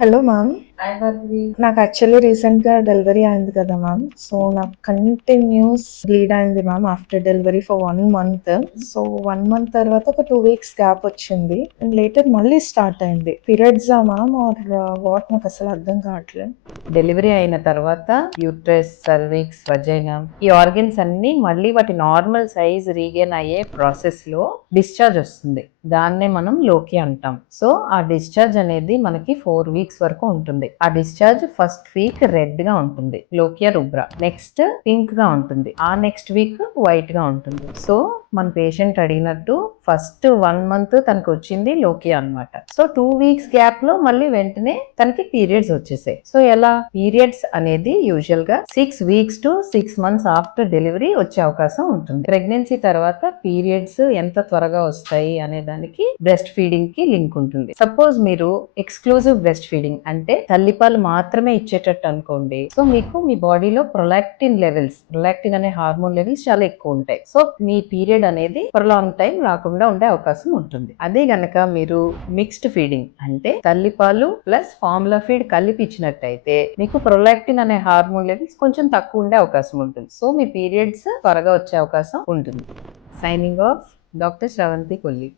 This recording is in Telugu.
Hello ma'am. హాయ్ భార్గవి. నాకు యాక్చువల్లీ రీసెంట్గా డెలివరీ అయింది కదా మ్యామ్. సో నాకు కంటిన్యూస్ బ్లీడ్ అయింది ma'am after delivery for 1 month. So 1 month తర్వాత ఒక 2 weeks గ్యాప్ వచ్చింది అండ్ లేటర్ మళ్ళీ స్టార్ట్ అయింది. పీరియడ్స్ మ్యామ్ ఆర్ వాట్ నాకు అసలు అర్థం కావట్లేదు. డెలివరీ అయిన తర్వాత యూట్రస్, సర్విక్స్, వజైనా ఈ ఆర్గన్స్ అన్ని మళ్ళీ వాటి నార్మల్ సైజ్ రీగైన్ అయ్యే ప్రాసెస్ లో డిశ్చార్జ్ వస్తుంది. దాన్నే మనం లోకి అంటాం. సో ఆ డిశ్చార్జ్ అనేది మనకి 4 weeks వరకు ఉంటుంది. ఆ డిశ్చార్జ్ ఫస్ట్ వీక్ రెడ్ గా ఉంటుంది, లోకియా రుబ్రా. నెక్స్ట్ పింక్ గా ఉంటుంది, ఆ నెక్స్ట్ వీక్ వైట్ గా ఉంటుంది. సో మన పేషెంట్ అడిగినట్టు ఫస్ట్ 1 month తనకు వచ్చింది లోకియా అన్నమాట. సో 2 weeks గ్యాప్ లో మళ్ళీ వెంటనే తనకి పీరియడ్స్ వచ్చేసాయి. సో ఎలా పీరియడ్స్ అనేది యూజువల్ గా 6 weeks to 6 months after delivery వచ్చే అవకాశం ఉంటుంది. ప్రెగ్నెన్సీ తర్వాత పీరియడ్స్ ఎంత త్వరగా వస్తాయి అనే దానికి బ్రెస్ట్ ఫీడింగ్ కి లింక్ ఉంటుంది. సపోజ్ మీరు ఎక్స్క్లూజివ్ బ్రెస్ట్ ఫీడింగ్ అంటే తల్లిపాలు మాత్రమే ఇచ్చేటట్టు అనుకోండి. సో మీకు మీ బాడీలో ప్రొలాక్టిన్ అనే హార్మోన్ లెవెల్స్ చాలా ఎక్కువ ఉంటాయి. సో మీ పీరియడ్ అనేది ప్రొలాంగ్ టైం రాకుండా ఉండే అవకాశం ఉంటుంది. అదే గనక మీరు మిక్స్డ్ ఫీడింగ్ అంటే తల్లిపాలు ప్లస్ ఫార్ములా ఫీడ్ కలిపి ఇచ్చినట్టయితే మీకు ప్రొలాక్టిన్ అనే హార్మోన్ లెవెల్స్ కొంచెం తక్కువ ఉండే అవకాశం ఉంటుంది. సో మీ పీరియడ్స్ త్వరగా వచ్చే అవకాశం ఉంటుంది. Signing off, doctor Sravanthi Kolli.